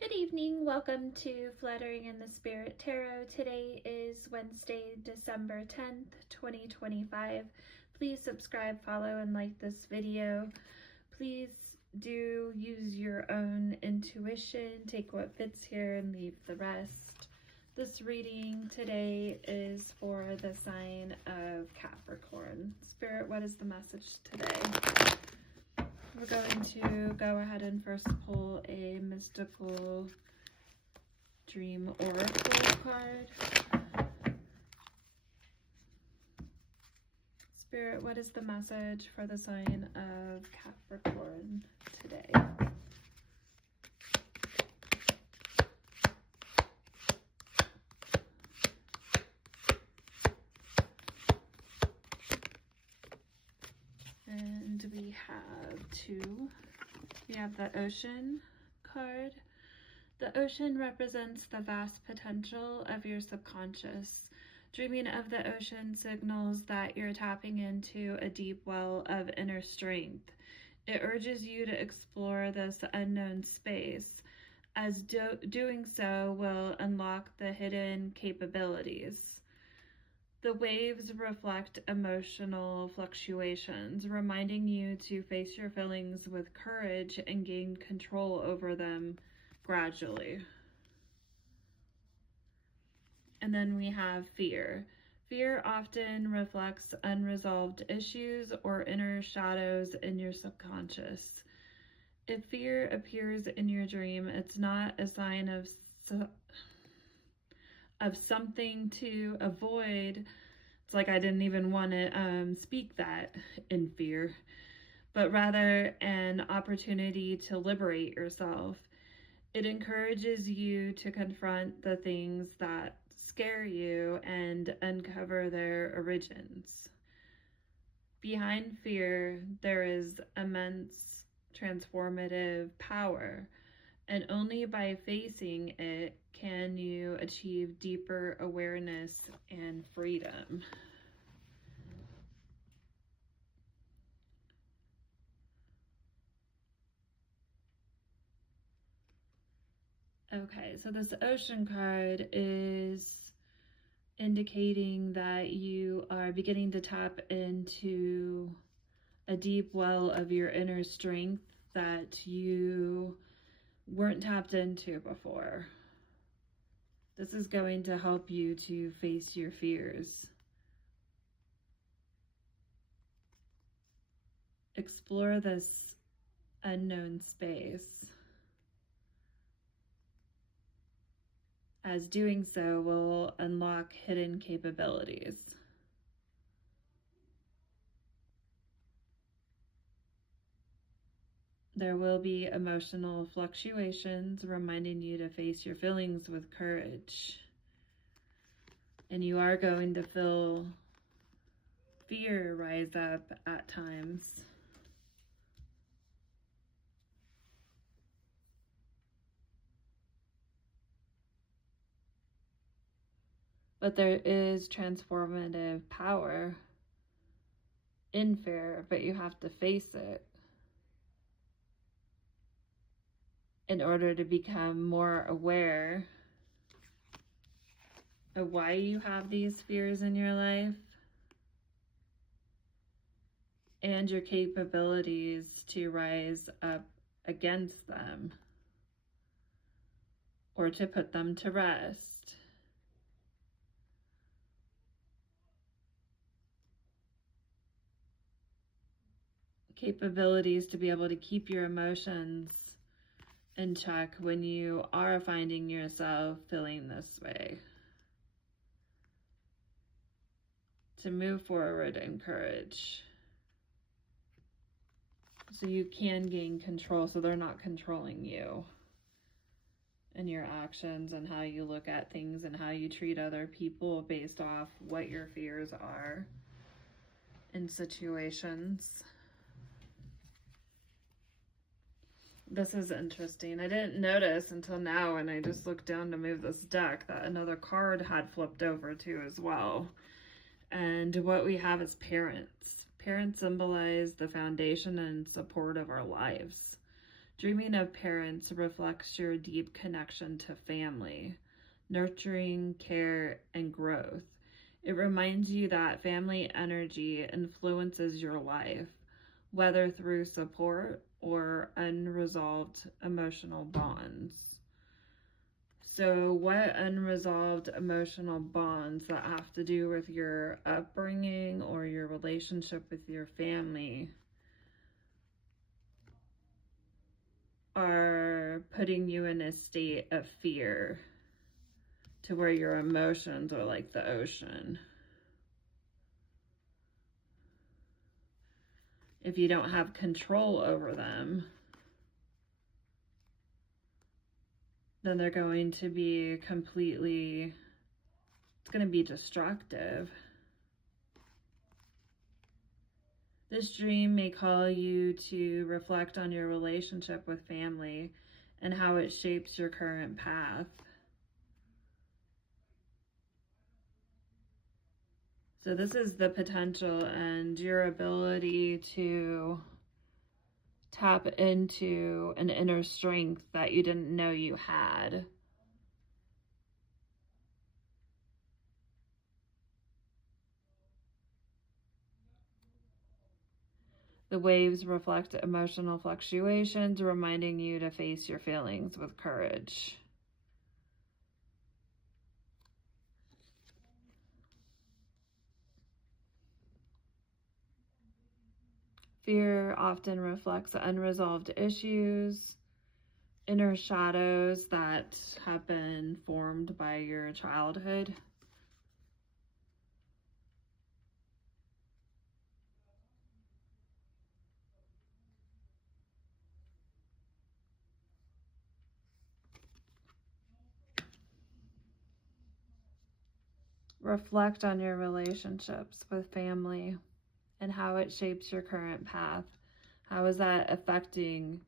Good evening. Welcome to Fluttering in the Spirit Tarot. Today is Wednesday, December 10th, 2025. Please subscribe, follow, and like this video. Please do use your own intuition. Take what fits here and leave the rest. This reading today is for the sign of Capricorn. Spirit, what is the message today? We're going to go ahead and first pull a mystical dream oracle card. Spirit, what is the message for the sign of Capricorn today? And we have two. We have the Ocean card. The ocean represents the vast potential of your subconscious. Dreaming of the ocean signals that you're tapping into a deep well of inner strength. It urges you to explore this unknown space, as doing so will unlock the hidden capabilities. The waves reflect emotional fluctuations, reminding you to face your feelings with courage and gain control over them gradually. And then we have fear. Fear often reflects unresolved issues or inner shadows in your subconscious. If fear appears in your dream, it's not a sign of something to avoid. It's like I didn't even want to speak that in fear, but rather an opportunity to liberate yourself. It encourages you to confront the things that scare you and uncover their origins. Behind fear, there is immense transformative power, and only by facing it can you achieve deeper awareness and freedom. Okay, so this Ocean card is indicating that you are beginning to tap into a deep well of your inner strength that you weren't tapped into before. This is going to help you to face your fears. Explore this unknown space, as doing so will unlock hidden capabilities. There will be emotional fluctuations, reminding you to face your feelings with courage. And you are going to feel fear rise up at times. But there is transformative power in fear, but you have to face it in order to become more aware of why you have these fears in your life and your capabilities to rise up against them or to put them to rest. Capabilities to be able to keep your emotions in check when you are finding yourself feeling this way. To move forward in courage. So you can gain control, so they're not controlling you and your actions and how you look at things and how you treat other people based off what your fears are in situations. This is interesting. I didn't notice until now when I just looked down to move this deck that another card had flipped over too as well. And what we have is parents. Parents symbolize the foundation and support of our lives. Dreaming of parents reflects your deep connection to family, nurturing, care, and growth. It reminds you that family energy influences your life, whether through support or unresolved emotional bonds. So what unresolved emotional bonds that have to do with your upbringing or your relationship with your family are putting you in a state of fear to where your emotions are like the ocean? If you don't have control over them, then they're going to be it's going to be destructive. This dream may call you to reflect on your relationship with family and how it shapes your current path. So this is the potential and your ability to tap into an inner strength that you didn't know you had. The waves reflect emotional fluctuations, reminding you to face your feelings with courage. Fear often reflects unresolved issues, inner shadows that have been formed by your childhood. Reflect on your relationships with family and how it shapes your current path. How is that affecting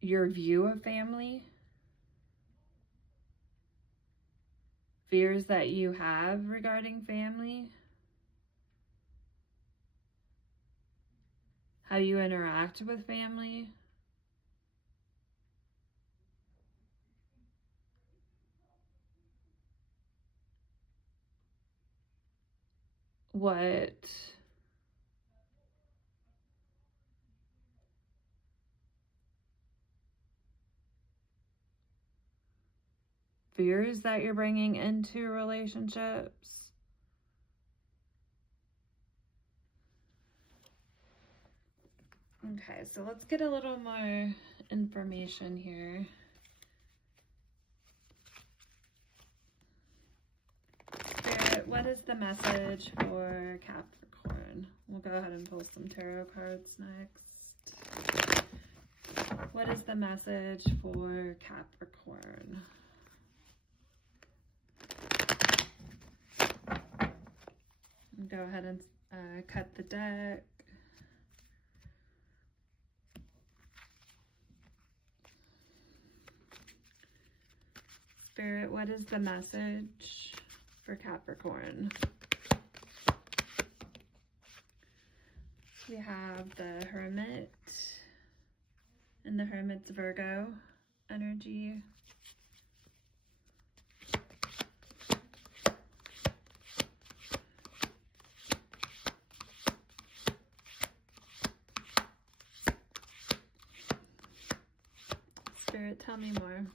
your view of family? Fears that you have regarding family? How you interact with family? What fears that you're bringing into relationships? Okay, so let's get a little more information here. Spirit, what is the message for Capricorn? We'll go ahead and pull some tarot cards next. What is the message for Capricorn? Go ahead and cut the deck. Spirit, what is the message for Capricorn? We have the Hermit and the Hermit's Virgo energy. Spirit, tell me more.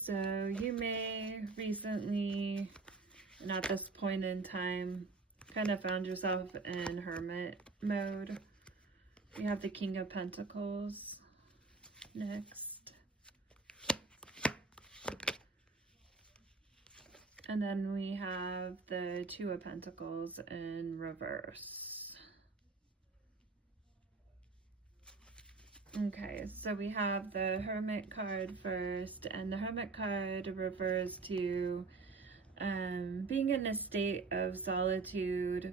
So you may recently, and at this point in time, kind of found yourself in hermit mode. We have the King of Pentacles next. And then we have the Two of Pentacles in reverse. Okay, so we have the Hermit card first, and the Hermit card refers to being in a state of solitude,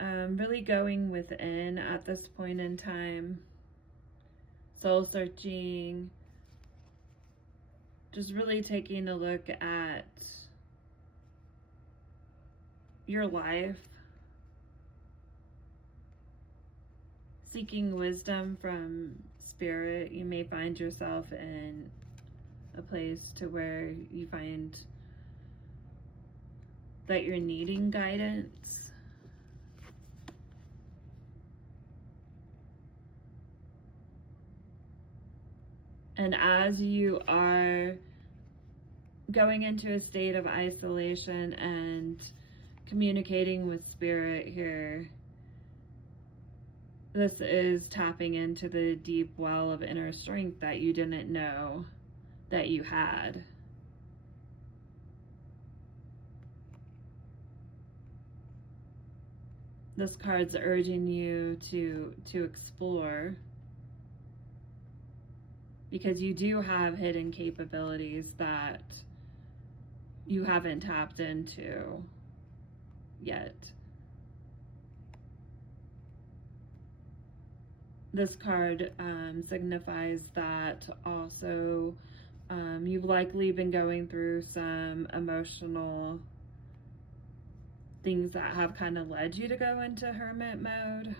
really going within at this point in time, soul searching, just really taking a look at your life seeking wisdom from spirit. You may find yourself in a place to where you find that you're needing guidance. And as you are going into a state of isolation and communicating with spirit here, this is tapping into the deep well of inner strength that you didn't know that you had. This card's urging you to explore, because you do have hidden capabilities that you haven't tapped into yet. This card signifies that also you've likely been going through some emotional things that have kind of led you to go into hermit mode.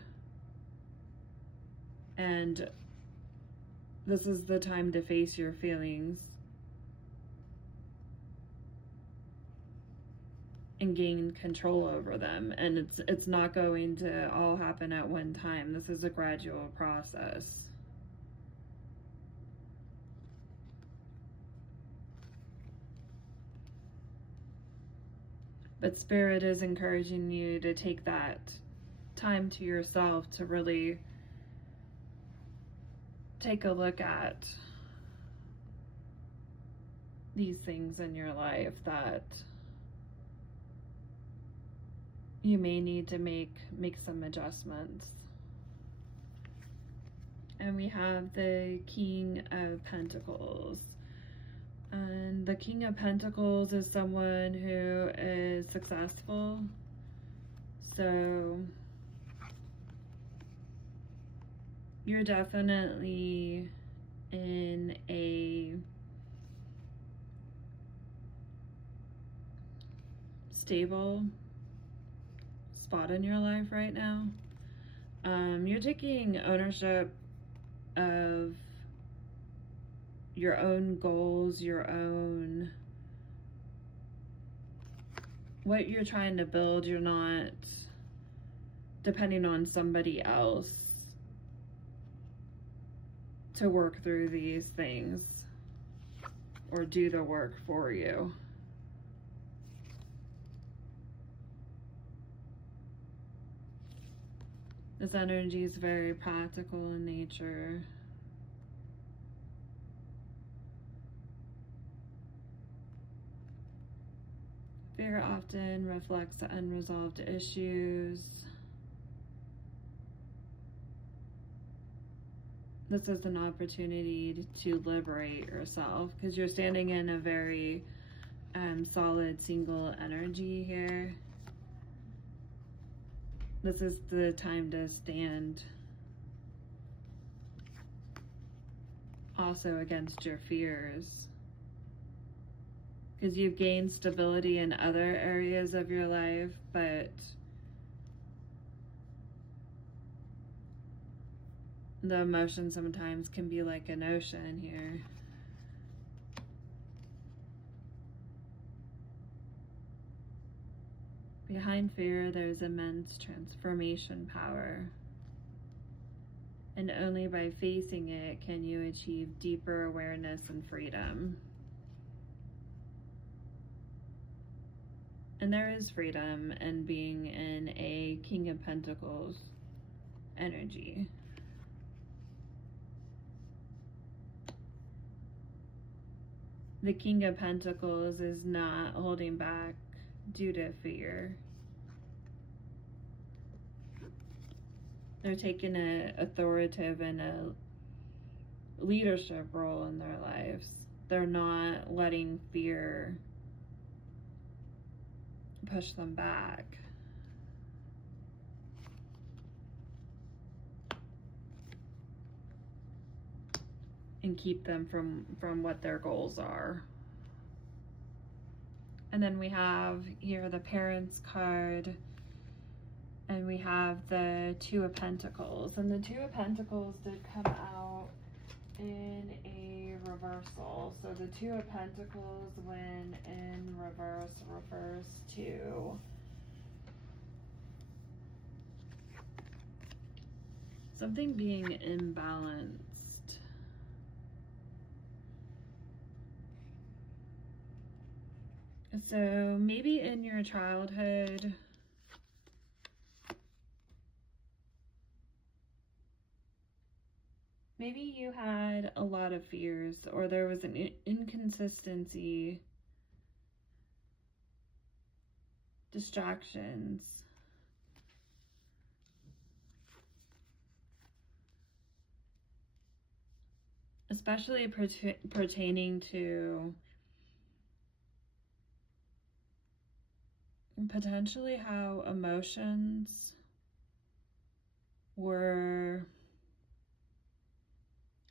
And this is the time to face your feelings and gain control over them. And it's not going to all happen at one time. This is a gradual process. But Spirit is encouraging you to take that time to yourself to really take a look at these things in your life that you may need to make some adjustments. And we have the King of Pentacles. And the King of Pentacles is someone who is successful. So you're definitely in a stable spot in your life right now. You're taking ownership of your own goals, your own, what you're trying to build. You're not depending on somebody else to work through these things or do the work for you. This energy is very practical in nature. Fear often reflects unresolved issues. This is an opportunity to liberate yourself, because you're standing in a very solid single energy here. This is the time to stand also against your fears, because you've gained stability in other areas of your life, but the emotion sometimes can be like an ocean here. Behind fear, there's immense transformation power. And only by facing it can you achieve deeper awareness and freedom. And there is freedom in being in a King of Pentacles energy. The King of Pentacles is not holding back due to fear. They're taking an authoritative and a leadership role in their lives. They're not letting fear push them back. And keep them from what their goals are. And then we have here the Parents card. And we have the Two of Pentacles. And the Two of Pentacles did come out in a reversal. So the Two of Pentacles, when in reverse, refers to something being imbalanced. So maybe in your childhood, maybe you had a lot of fears, or there was an inconsistency, distractions, especially pertaining to potentially how emotions were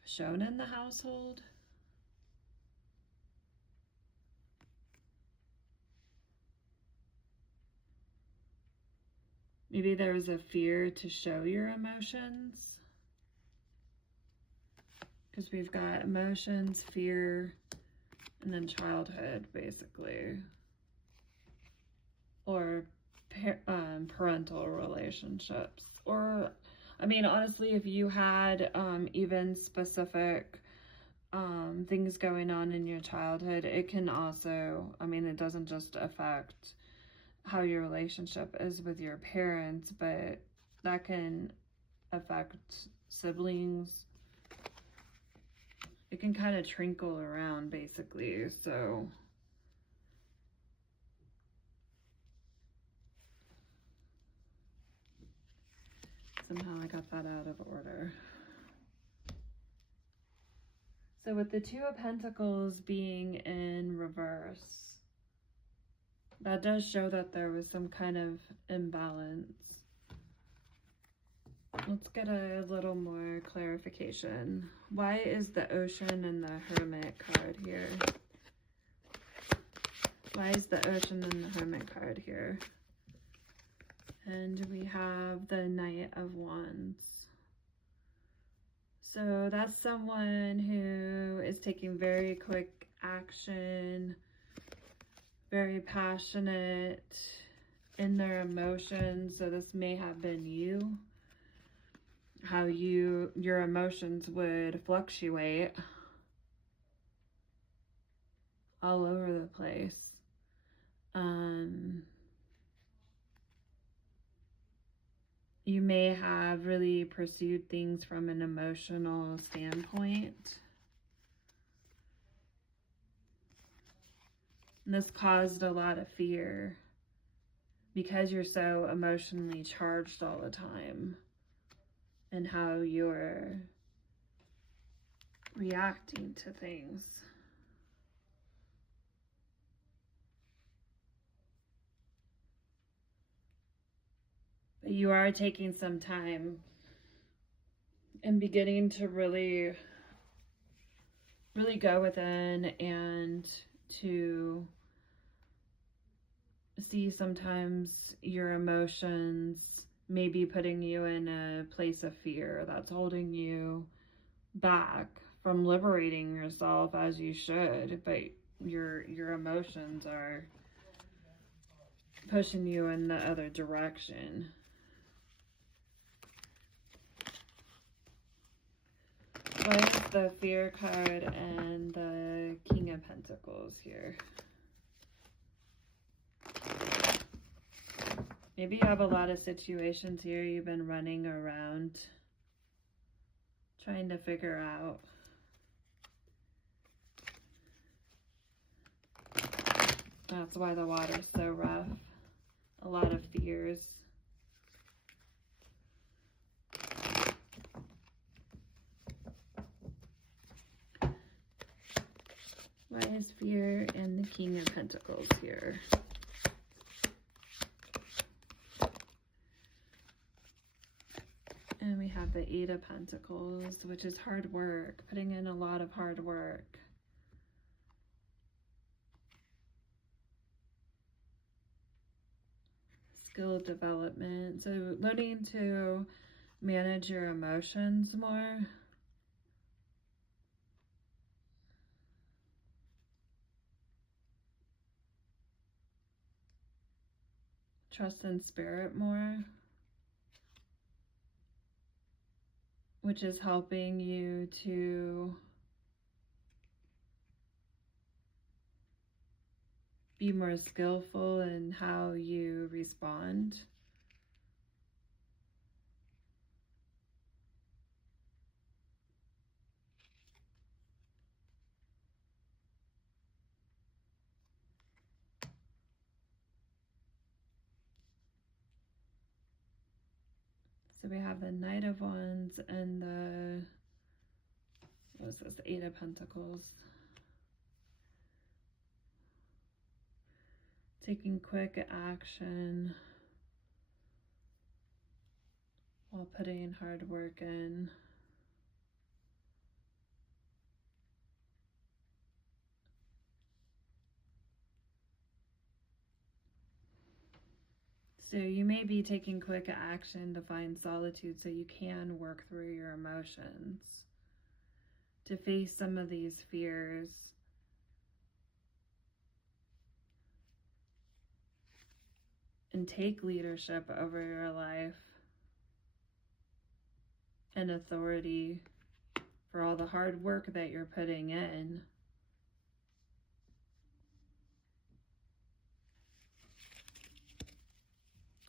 shown in the household. Maybe there was a fear to show your emotions, because we've got emotions, fear, and then childhood, basically, or parental relationships. Or, I mean, honestly, if you had even specific things going on in your childhood, it can also, I mean, it doesn't just affect how your relationship is with your parents, but that can affect siblings. It can kind of trickle around, basically. So somehow I got that out of order. So with the Two of Pentacles being in reverse, that does show that there was some kind of imbalance. Let's get a little more clarification. Why is the Ocean and the Hermit card here? Why is the Ocean and the Hermit card here? And we have the Knight of Wands. So that's someone who is taking very quick action, very passionate in their emotions. So this may have been you, how your emotions would fluctuate all over the place. You may have really pursued things from an emotional standpoint. And this caused a lot of fear because you're so emotionally charged all the time and how you're reacting to things. But you are taking some time and beginning to really go within and to see sometimes your emotions may be putting you in a place of fear that's holding you back from liberating yourself as you should, but your emotions are pushing you in the other direction. What is the Fear card and the King of Pentacles here? Maybe you have a lot of situations here you've been running around trying to figure out. That's why the water's so rough. A lot of fears. Why is fear and the King of Pentacles here? And we have the Eight of Pentacles, which is hard work, putting in a lot of hard work. skill development. So learning to manage your emotions more. Trust in spirit more, which is helping you to be more skillful in how you respond. So we have the Knight of Wands and the, what is this, the Eight of Pentacles. Taking quick action while putting hard work in. So you may be taking quick action to find solitude so you can work through your emotions, to face some of these fears. And take leadership over your life and authority for all the hard work that you're putting in.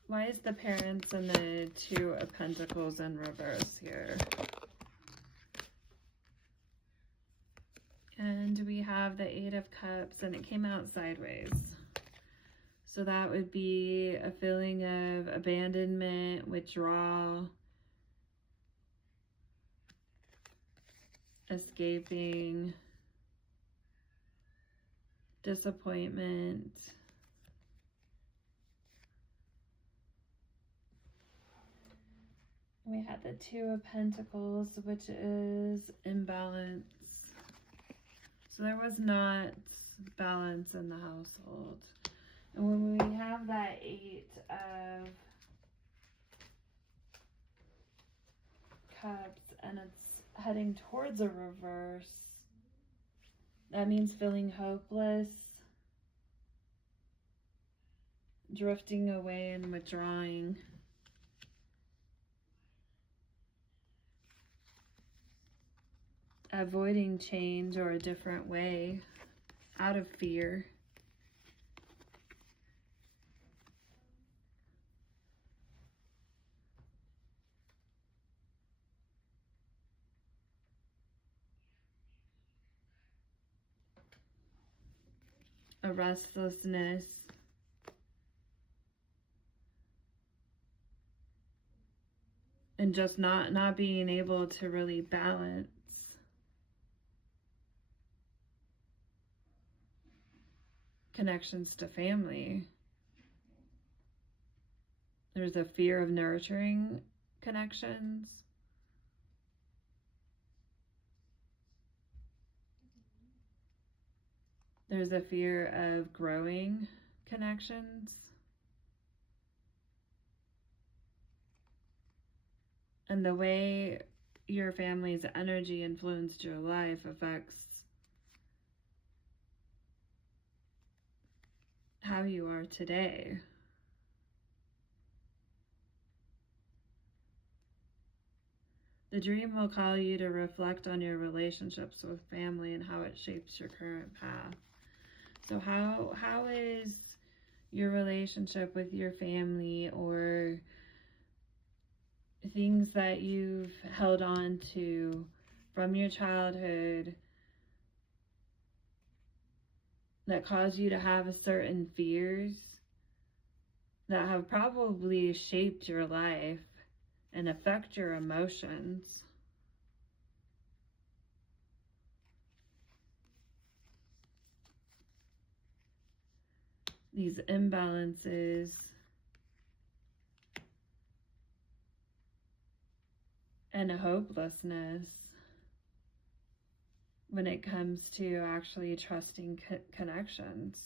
Why is the Parents and the Two of Pentacles in reverse here? And we have the Eight of Cups, and it came out sideways. So that would be a feeling of abandonment, withdrawal, escaping, disappointment. We had the Two of Pentacles, which is imbalance. So there was not balance in the household. And when we have that Eight of Cups and it's heading towards a reverse, that means feeling hopeless, drifting away and withdrawing. Avoiding change or a different way out of fear. A restlessness. And just not being able to really balance. Connections to family. There's a fear of nurturing connections. There's a fear of growing connections. And the way your family's energy influenced your life affects how you are today. The dream will call you to reflect on your relationships with family and how it shapes your current path. So how is your relationship with your family, or things that you've held on to from your childhood that cause you to have certain fears that have probably shaped your life and affect your emotions? These imbalances and a hopelessness when it comes to actually trusting connections.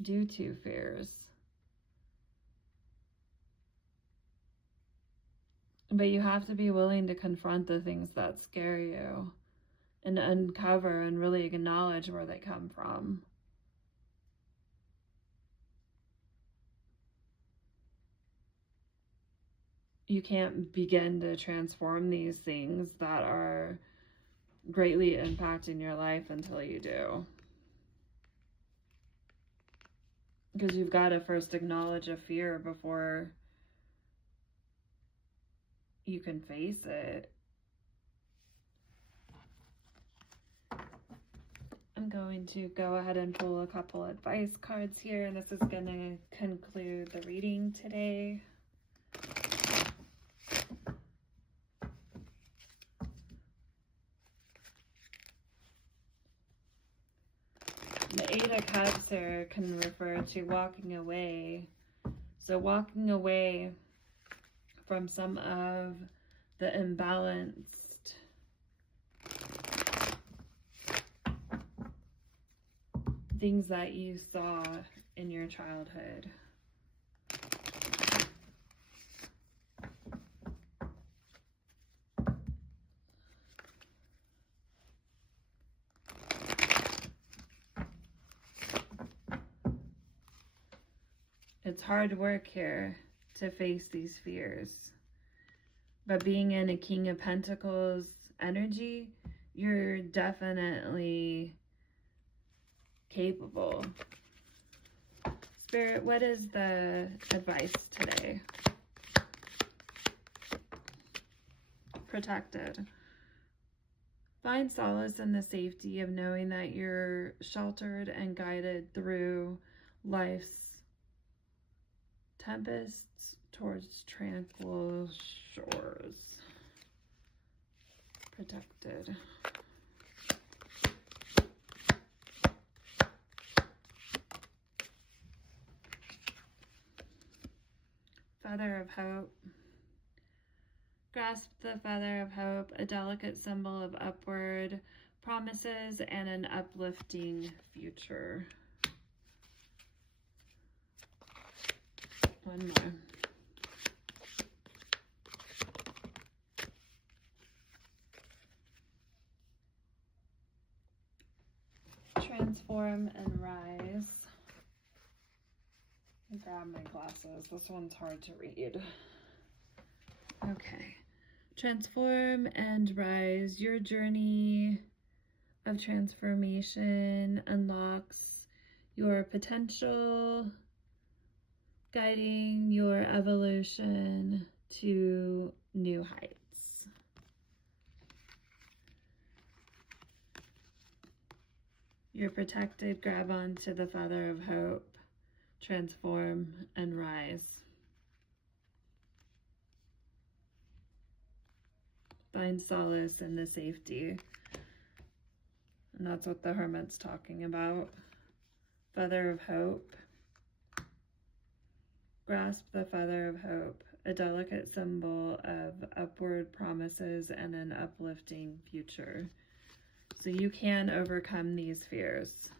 due to fears. But you have to be willing to confront the things that scare you and uncover and really acknowledge where they come from. You can't begin to transform these things that are greatly impacting your life until you do. Because you've got to first acknowledge a fear before you can face it. I'm going to go ahead and pull a couple advice cards here, and this is going to conclude the reading today. The Eight of Cups here can refer to walking away. So walking away from some of the imbalanced things that you saw in your childhood. It's hard work here to face these fears. But being in a King of Pentacles energy, you're definitely capable. Spirit, what is the advice today? Protected. Find solace in the safety of knowing that you're sheltered and guided through life's tempests towards tranquil shores. Protected. Feather of Hope. Grasp the feather of hope, a delicate symbol of upward promises and an uplifting future. One more. Transform and rise. Grab my glasses. This one's hard to read. Okay. Transform and rise. Your journey of transformation unlocks your potential, guiding your evolution to new heights. You're protected. Grab onto the feather of hope. Transform and rise. Find solace in the safety. And that's what the Hermit's talking about. Feather of hope. Grasp the feather of hope, a delicate symbol of upward promises and an uplifting future. So you can overcome these fears.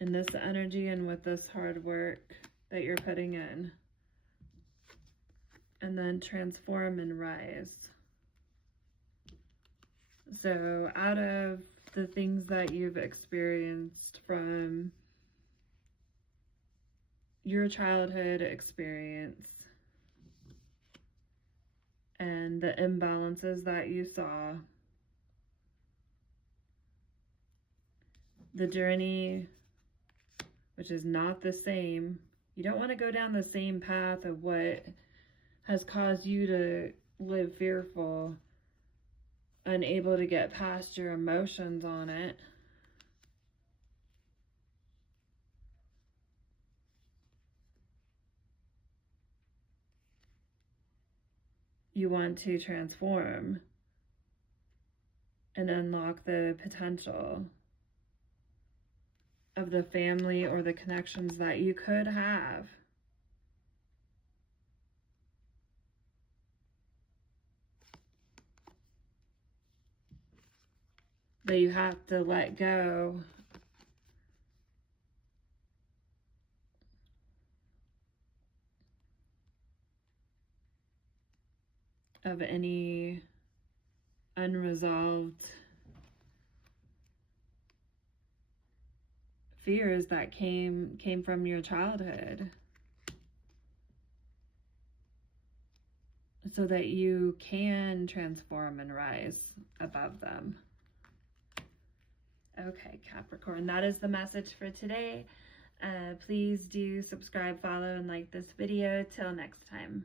In this energy and with this hard work that you're putting in. And then transform and rise. So out of the things that you've experienced from your childhood experience and the imbalances that you saw, the journey, which is not the same. You don't want to go down the same path of what has caused you to live fearful, unable to get past your emotions on it. You want to transform and unlock the potential of the family or the connections that you could have. But you have to let go of any unresolved fears that came from your childhood, so that you can transform and rise above them. Okay, Capricorn, that is the message for today. Please do subscribe, follow, and like this video. Till next time.